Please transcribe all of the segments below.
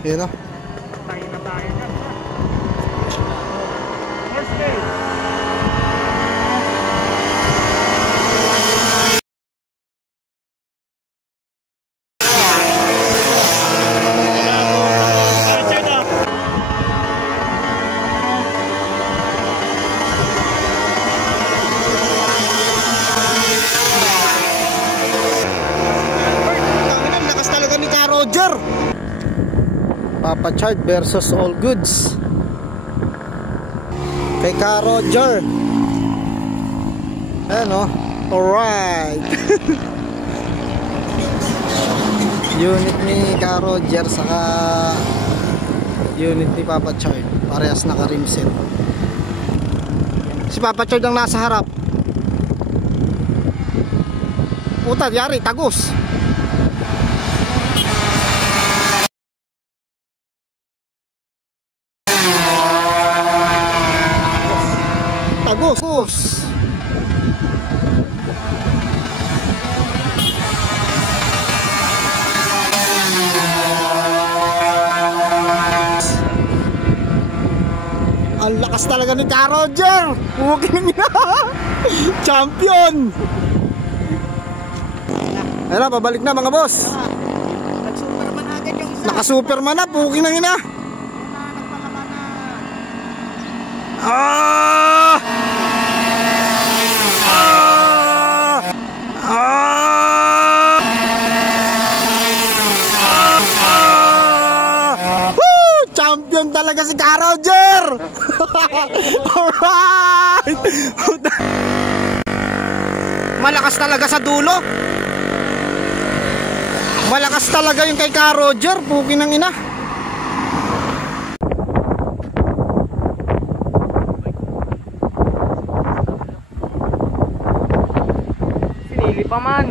Yun o. Tayo na tayo dyan. First day. Roger Papa Chard versus All Goods kay Ka Roger. Ayan o. Alright. Unit ni Ka Roger saka unit ni Papa Chard, parehas naka rim set. Si Papa Chard ang nasa harap. Puta, yari, tagos. Tagos. Ang lakas talaga ni Ka Roger. Huwagin niya. Champion. Ayun na, pabalik na mga boss. Nag-superman agad yung isa. Naka-superman na, puking na ina. Champion talaga si Ka Roger. Alright. Malakas talaga sa dulo. Malakas talaga yung kay Ka Roger, puking ng ina. Sinili pa man.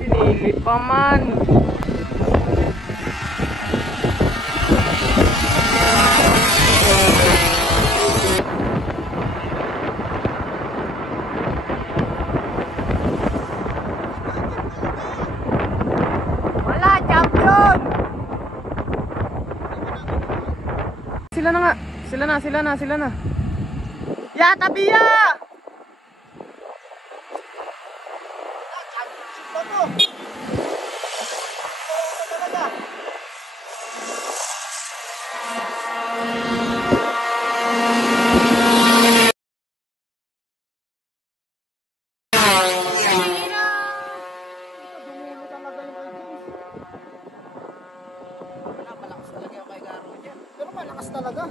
Sinili pa man. Sila na. Ya, tabiya! Malakas talaga yung kay Ka Roger. Pero malakas talaga.